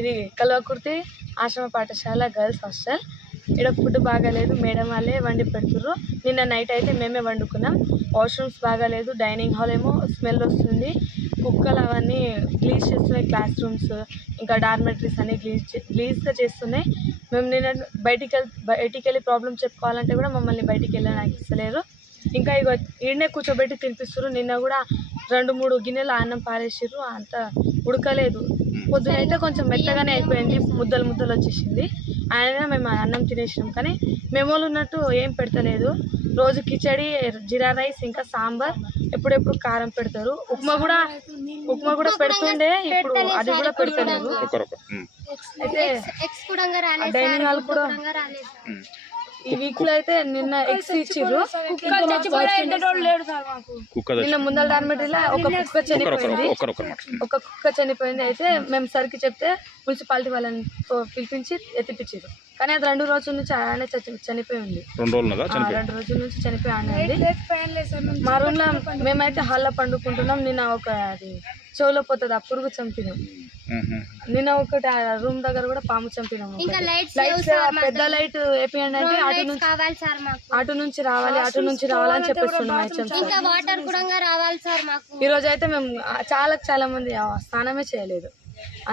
ఇది కల్వకుర్తి ఆశ్రమ పాఠశాల గర్ల్స్ హాస్టల్ ఇక్కడ ఫుడ్ బాగాలేదు మేడం వాళ్ళే వండి పెడుతుండ్రు నిన్న నైట్ అయితే మేమే వండుకున్నాం వాష్రూమ్స్ బాగాలేదు డైనింగ్ హాల్ ఏమో స్మెల్ వస్తుంది కుక్కలు అవన్నీ గ్లీజ్ చేస్తున్నాయి క్లాస్ రూమ్స్ ఇంకా డార్మెటరీస్ అన్ని గ్లీజ్ గ్లీజ్గా చేస్తున్నాయి మేము నిన్న బయటికి వెళ్ళి బయటికి వెళ్ళి ప్రాబ్లం చెప్పుకోవాలంటే కూడా మమ్మల్ని బయటికి వెళ్ళడానికి ఇస్తలేరు ఇంకా ఇక ఈడనే కూర్చోబెట్టి తినిపిస్తున్నారు నిన్న కూడా రెండు మూడు గిన్నెలు అన్నం పారేసిర్రు అంత ఉడకలేదు పొద్దున అయితే కొంచెం మెత్తగానే అయిపోయింది ముద్దలు ముద్దలు వచ్చేసింది ఆయన మేము అన్నం తినేసినాం కానీ మెమోలు ఉన్నట్టు ఏం పెడతలేదు రోజు కిచడి జీరా రైస్ ఇంకా సాంబార్ ఎప్పుడెప్పుడు కారం పెడతారు ఉప్మా కూడా ఉప్మా కూడా పెడుతుండే ఇప్పుడు అది కూడా పెడతలేదు అయితే డైనింగ్ హాల్ కూడా ఈ వీక్ లో అయితే నిన్న ఎగ్స్ ఇచ్చిర్రు నిన్న ముందల దానిమటిలో ఒక కుక్క చనిపోయింది ఒక కుక్క చనిపోయింది అయితే మేము సరికి చెప్తే మున్సిపాలిటీ వాళ్ళని పిలిపించి ఎత్తిపించారు కానీ అది రెండు రోజుల నుంచి ఆడనే చనిపోయి ఉంది రెండు రోజుల నుంచి చనిపోయి ఆడనే మా రూమ్ లో మేమైతే హాల్లో పండుకుంటున్నాం నిన్న ఒక అది చెవులో పోతుంది ఆ పురుగు చంపినాం నిన్న ఒకటి ఆ రూమ్ దగ్గర కూడా పాము చంపినాం పెద్ద లైట్ అటు నుంచి అటు నుంచి రావాలి అటు నుంచి రావాలి అని చెప్పేస్తున్నాం ఈ రోజు అయితే మేము చాలా చాలా మంది స్నానమే చేయలేదు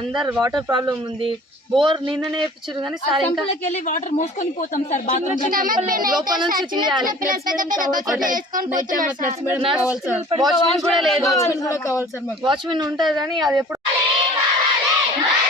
అందరు వాటర్ ప్రాబ్లం ఉంది బోర్ నిన్ననే వేపించారు కానీ సార్ ఇంకా వెళ్ళి వాటర్ మోసుకొని పోతాం సార్ లోపల నుంచి తీయాలి వాచ్మెన్ కూడా లేదు వాచ్మెన్ ఉంటది కానీ అది ఎప్పుడు